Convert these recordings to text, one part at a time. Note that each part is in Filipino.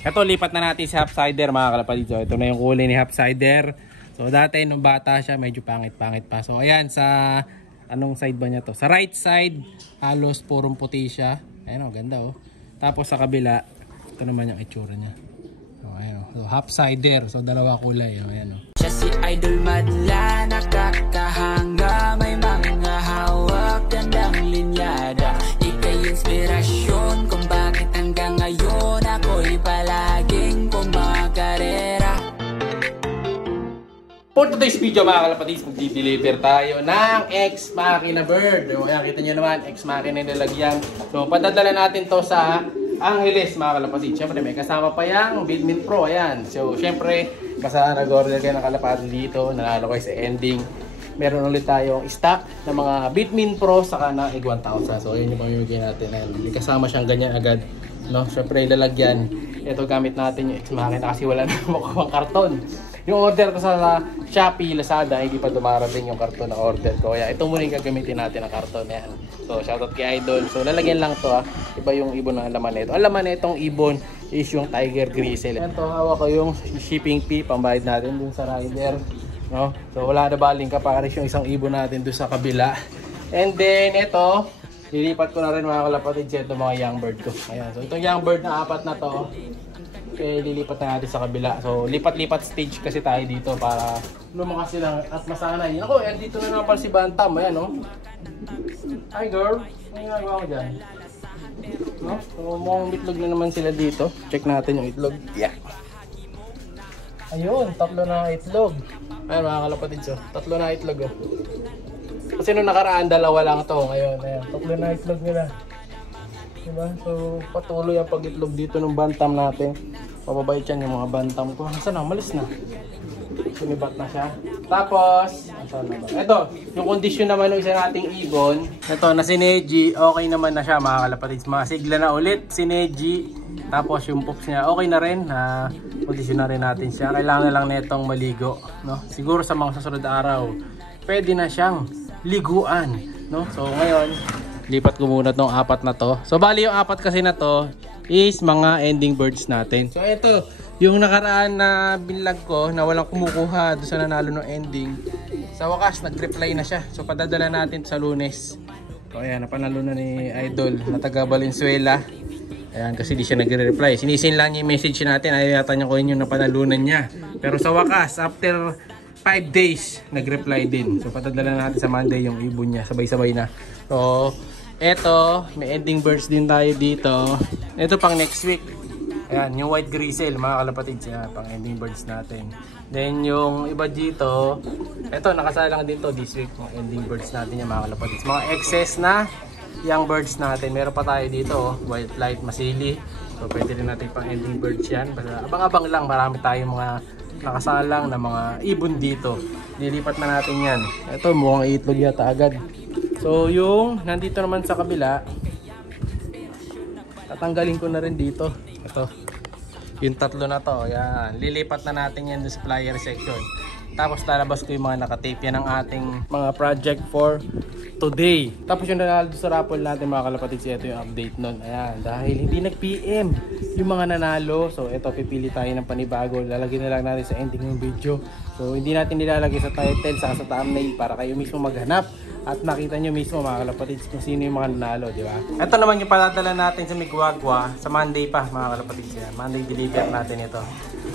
Ito, lipat na natin si Hopsider mga kalapatid. So, ito na yung kulay ni Hopsider. So, dati nung bata siya, medyo pangit-pangit pa. So, ayan, sa anong side ba niya to? Sa right side, halos purong puti siya. Ayan o, ganda o. Tapos sa kabila, ito naman yung itsura niya. So, ayan o. So, Hopsider. So, dalawa kulay. O, ayan o. Siya si Idol madla, nakakahanga, may mga hawak, gandang linyada. Ika'y inspirasyon kung bakit hanggang ngayon ako'y palaging kumakarera. For today's video mga kalapatids, magdi-deliver tayo ng Ex Machina bird. O, ayan, kita nyo naman, Ex Machina yung lalagyan. So, padadala natin to sa Angeles mga kalapatids. Siyempre, may kasama pa yung Bitmin Pro. Ayan. So, siyempre, basta nag-order kayo ng kalapatids dito, nanalo kayo sa ending. Meron ulit tayong stock ng mga Bitmin Pro saka ng EG 1000. So, yun yung pamimigay natin. Ayan. May kasama siyang ganyan agad. No? Siyempre, lalagyan. Ito gamit natin yung Ex Machina kasi wala na makuha karton. Yung order ko sa Shopee, Lazada, hindi pa dumarating yung karton na order ko. Kaya ito muna yung gagamitin natin ng karton. Ayan. So, shoutout kay Idol. So, lalagyan lang to. Iba yung ibon ng alaman nito. Alaman na itong ibon is yung Tiger Grizzle. Ito, hawak ko yung shipping fee. Pambayad natin dun sa rider. No? So, wala na baling kapares yung isang ibon natin dun sa kabila. And then, ito, lilipat ko na rin mga kalapatid ito mga young bird ko. Ayan. So, itong young bird na apat na to, okay, lilipat na natin sa kabila. So, lipat-lipat stage kasi tayo dito para lumakas sila at masanay. Ako, dito na naman pala si Bantam. Ayan, no? Hi, girl. Ano yung nagawa ko dyan? No? So, mukhang itlog na naman sila dito. Check natin yung itlog. Yeah. Ayun, tatlo na itlog. Ayan, mga kalapatid. So, tatlo na itlog. Oh. Kasi nung nakaraan, dalawa lang to. Ngayon, ayan, tatlo na itlog nila. Diba? So, patuloy ang pag-itlog dito ng bantam natin. Pababait yan yung mga bantam ko. Nasaan na? Malis na. Sumibat na siya. Tapos, nasaan na ba? Ito, yung kondisyon naman ng isa nating ibon. Ito, na si Neji, okay naman na siya mga kalapatids. Masigla na ulit si Neji. Tapos yung pups niya, okay na rin. Kondisyon na rin natin siya. Kailangan na lang netong maligo. No? Siguro sa mga susunod araw, pwede na siyang liguan. No? So, ngayon, lipat ko muna tong apat na to. So bali yung apat kasi na to is mga ending birds natin. So ito, yung nakaraan na binlog ko na walang kumukuha doon sa nanalo ng ending. Sa wakas, nag-reply na siya. So padadala natin sa Lunes. So ayan, napanalo na ni Idol na taga Valenzuela. Ayan, kasi di siya nagre-reply. Sinisin lang niya yung message natin. Ayaw yata niya ko yung napanalunan niya. Pero sa wakas, after 5 days, nag-reply din. So patadala natin sa Monday yung ibon niya. Sabay-sabay na. So eto, may ending birds din tayo dito. Ito pang next week. Ayan, yung white grizzle, mga kalapatid siya, pang ending birds natin. Then yung iba dito, eto, nakasalang din to this week, mga ending birds natin yung mga kalapatid. Mga excess na young birds natin. Meron pa tayo dito, white flight, masili. So pwede rin natin pang ending birds yan. Basta abang-abang lang, marami tayong mga nakasalang na mga ibon dito. Nilipat na natin yan. Ito, mukhang itlog yata agad. So yung nandito naman sa kabila, tatanggalin ko na rin dito. Ito, yung tatlo na to. Yan, lilipat na natin yan sa flyer section. Tapos lalabas ko yung mga nakatape. Yan ang ating mga project for today. Tapos yung nanalo sa raffle natin mga kalapatid, ito yung update nun. Ayan, dahil hindi nag-PM yung mga nanalo. So ito, pipili tayo ng panibago. Lalagyan na lang natin sa ending ng video. So hindi natin nilalagay sa title, sa thumbnail para kayo mismo maghanap. At makita nyo mismo mga kalapatids kung sino yung mga nanalo, di ba? Ito naman yung paladala natin sa Miguagua sa Monday pa mga kalapatids yan. Monday deliver natin ito.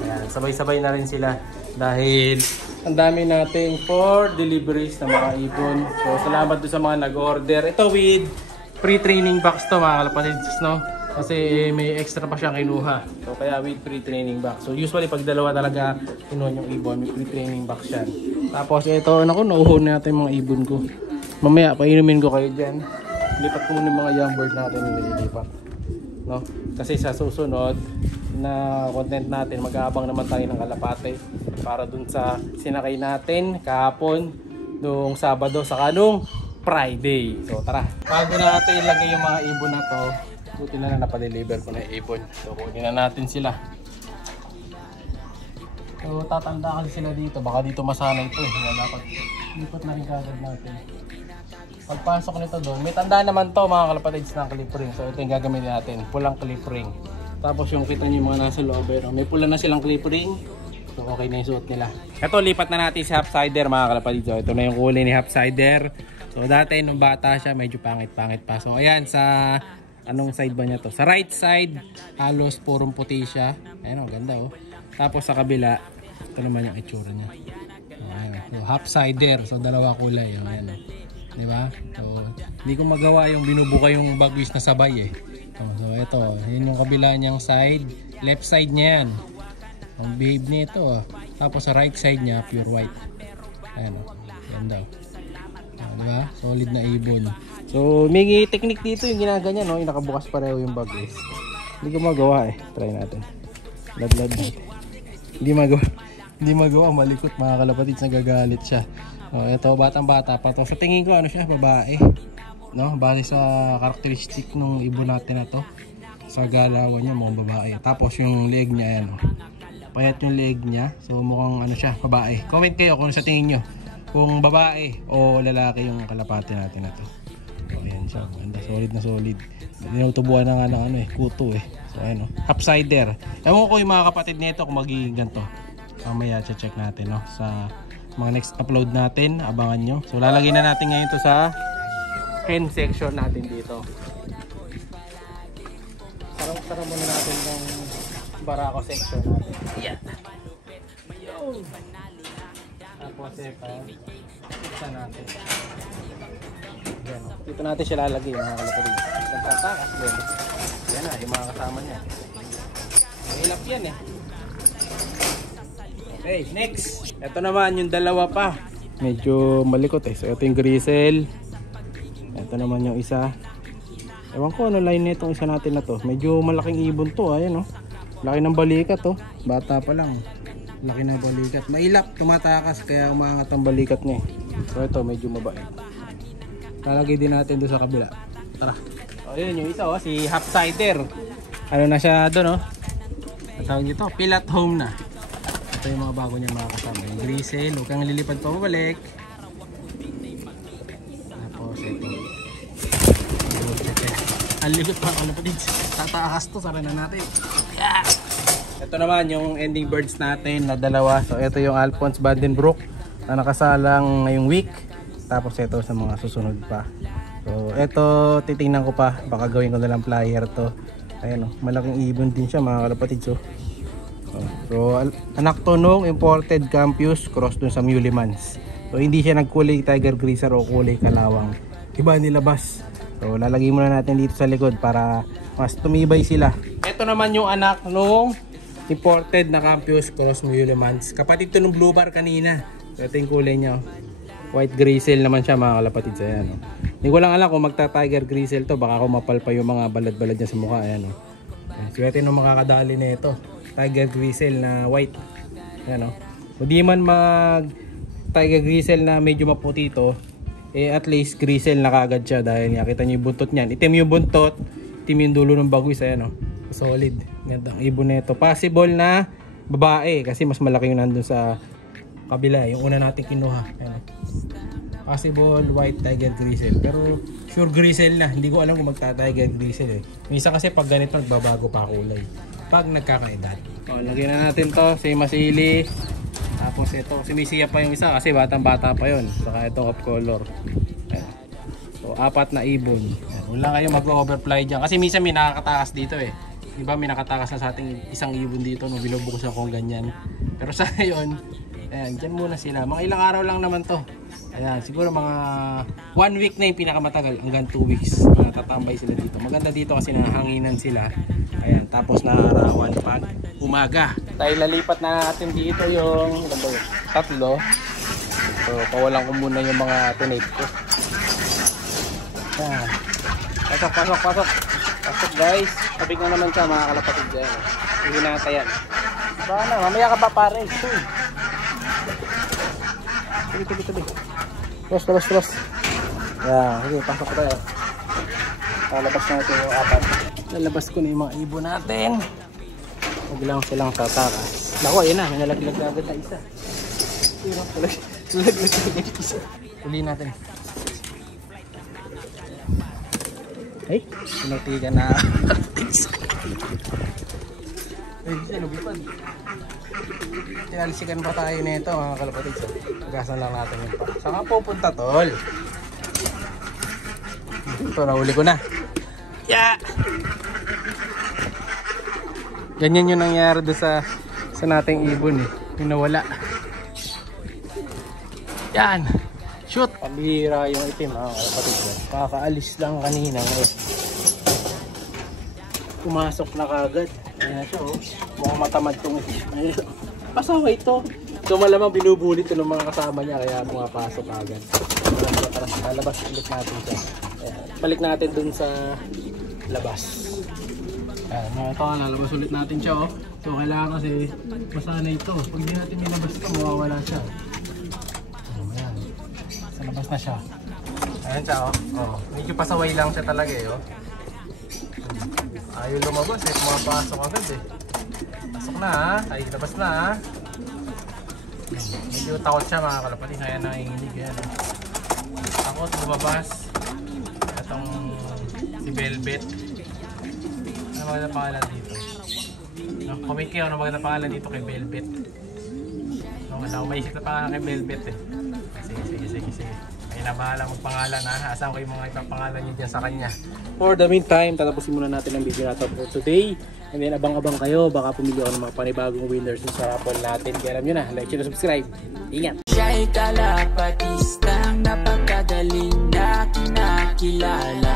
Ayan, sabay-sabay na rin sila dahil ang dami nating for deliveries na mga ibon. So salamat doon sa mga nag-order. Ito with pre-training box to mga kalapatids, no? Kasi may extra pa siyang kinuha. So kaya with pre-training box. So usually pag dalawa talaga kinuha yung ibon, may pre-training box yan. Tapos ito, naku, nauhon natin mga ibon ko. Mamaya, painumin ko kayo dyan. Lipat ko muna yung mga young bird natin na nililipat. No? Kasi sa susunod na content natin, mag-aabang naman tayo ng kalapate para dun sa sinakay natin kahapon, noong Sabado, saka nung Friday. So tara, bago na natin ilagay yung mga ibon na to, buti na na napadeliver ko na yung ibon. So kunin na natin sila. So tatanda kasi sila dito, baka dito masanay ito eh. Dapat lipat na rin kagad natin. Pagpasok nito doon, may tanda naman to mga kalapatids ng clip ring. So ito yung gagamitin natin, pulang clip ring. Tapos yung kita nyo yung mga nasa loob, may pula na silang clip ring. So okay na yung suot nila. Ito, lipat na natin si Hapsider mga kalapatid. So ito na yung kulay ni Hapsider. So dati nung bata siya, medyo pangit-pangit pa. So ayan, sa anong side ba niya to? Sa right side, halos purong puti siya. Ayan, ganda oh. Tapos sa kabila, ito naman yung itsura niya. So Hapsider, so dalawa kulay. Ayan, diba? So hindi ko magawa yung binubuka yung bagwis na sabay eh. So ito, yun yung kabila niyang side. Left side niya yan. Ang behave nito ah. Tapos sa right side niya, pure white. Ayan o. Yan daw. Diba? Solid na ibon. So may technique dito yung ginaganyan no. Yung nakabukas pareho yung bagwis. Hindi ko magawa eh. Try natin. Ladlad natin. Hindi magawa. Malikot mga kalapatids. Nagagalit siya. So ito batang bata pa to. Sa tingin ko ano siya, babae. No? Base sa karakteristik ng ibon natin na to. Sa galawan niya mga babae. Tapos yung leg niya yan. Payat yung leg niya. So mukhang ano siya, babae. Comment kayo kung sa tingin nyo. Kung babae o lalaki yung kalapati natin na to. So ayan siya. Solid na solid. Ninutubuan na nga ng ano eh, kuto eh. So ayan o. Hapsider. Ewan ko yung mga kapatid nito kung magiging ganito. Mamaya check natin no. Sa mga next upload natin. Abangan nyo. So lalagay na natin ngayon to sa hen section natin dito. Sarang muna natin yung barako section natin. Yan. Yo. Tapos ito, isa natin. Yan. Dito natin siya lalagay mga kalapatid. Nagtatakas din. Yan na, yung mga kasama niya. Mahilap yan eh. Okay, next. Ito naman yung dalawa pa. Medyo malikot eh. So ito yung grizzle. Ito naman yung isa. Ewan ko ano line nitong isa natin na to. Medyo malaking ibon to. Ayan o. Laki ng balikat to. Bata pa lang. Laki ng balikat. Mailap. Tumatakas. Kaya umangat ang balikat niya. So ito medyo mabait. Lalagay din natin doon sa kabila. Tara. O yun yung isa o. Si Hapsider. Ano na siya doon o. Tawag nito. Fill at home na. Ito yung mga bago niya mga kasama. Yung grizzle. Huwag kang lilipad pa mabalik. Tapos ito. Ang likot pa ako napatid. Tatakas to. Sara na natin. Yeah. Ito naman yung ending birds natin na dalawa. So ito yung Alphonse Vandenbroek na nakasalang ngayong week. Tapos ito sa mga susunod pa. So ito titingnan ko pa. Baka gawin ko na lang flyer to. Ayan o. Malaking ibon din siya mga kalapatid. So anak to nung imported Campus cross dun sa Mulemans. So hindi siya nagkulay Tiger Greaser o kulay kalawang. Iba nilabas. So lalagay muna natin dito sa likod para mas tumibay sila. Ito naman yung anak nung imported na Campus cross Mulemans. Kapatid to nung blue bar kanina. So ito yung kulay niya. White grizzle naman siya mga kalapatid. So ayan o. Hindi ko lang alam kung magta Tiger Grizzle to. Baka kumapal pa yung mga balad-balad niya sa mukha. Ayan o. Swerte nung makakadali na ito. Tiger Grizzle na white. Ayan o. Kung di man mag Tiger Grizzle na medyo maputi ito, eh at least grizzle na kagad siya dahil nakita niyo yung buntot niyan. Itim yung buntot, itim yung dulo ng bagwis. Ayan o. Solid. Gandang ibon nito. Possible na babae kasi mas malaki yung nandun sa kabila. Yung una natin kinuha. Ayan o. Possible white Tiger Grizzle. Pero sure grizzle na. Hindi ko alam kung magta-Tiger Grizzle eh. Minsan kasi pag ganito nagbabago pa kulay. Pag nagkakaedad. So, lagyan na natin to. Si Masili. Tapos ito, sumisiya pa yung isa kasi batang-bata pa yon. Saka ito up color. Ayan. So, 4 na ibon. Ayan. Wala kayong mag-overfly dyan. Kasi minsan may nakakatakas dito eh. Diba may nakatakas na sa ating isang ibon dito nung binubukas ako ganyan. Pero sa ngayon, ayan, dyan muna sila. Mga ilang araw lang naman to. Ayan, siguro mga 1 week na yung pinakamatagal. Hanggang 2 weeks. Tatambay sila dito. Maganda dito kasi nahanginan sila. Ayan, tapos naarawan pag umaga. Dahil lalipat na natin dito yung tatlo. So, pawalan ko muna yung mga tinate ko. Ayan. Pasok, pasok, pasok. Pasok guys. Sabig na naman siya mga kalapatid dyan. Hindi na yan. Sana, mamaya ka pa pare. Tuloy. Terus. Ayan, sige, pasok ko tayo. Lalabas na ito yung 4. Lalabas ko na yung mga ibon natin. Huwag lang silang tatakas. Bako, yun na. May nalaglag na agad na isa. Nalaglag na isa. Uli natin. Ay, pinatigan na. Ay, lumipad. Tinalsikan pa tayo nito mga kalapatid. So, gasan lang natin yun pa. Saan ka pupunta, tol? Ito, nahuli ko na. Yeah! Ganyan yung nangyari doon sa nating ibon eh. Yung nawala. Yan! Shoot! Pambihira yung itim mga kalapatid. Kakaalis lang kanina ngayon. Pumasok na kagad. Ayan siya oh. Mukhang matamad itong itim. Ayan. Pasaway ito. So malamang binubulit ito ng mga kasama niya kaya pumapasok agad. Tara, lalabas ulit natin siya. Ayan. Balik natin dun sa labas. Ayan, mga ito, lalabas ulit natin siya oh. So kailangan kasi masanay ito. Pag di natin nilabas ito, mawawala siya. Ayan. Sa labas na siya. Ayan siya oh. Oh. Medyo pasaway lang siya talaga eh oh. Ayaw lumabas eh, pumapasok agad eh. Pasok na ha, ay labas na ha. Medyo takot siya mga kalapatid, kaya nanginginig yan. Takot lumabas. Itong si Velvet. Ano maganda pangalan dito? No, comment kayo ano maganda pangalan dito kay Velvet. No, wala akong maisip na pangalan kay Velvet eh. Sige. Ay na bahala magpangalan ha. Asan ko yung mga ipapangalan nyo dyan sa kanya. For the meantime, tatapusin muna natin ang video natin for today. And then abang-abang kayo, baka pumili ako ng mga panibagong winners sa raffle natin. Kaya alam nyo na, like and subscribe. Ingat! Siya'y kalapatistang napakagaling na kinakilala.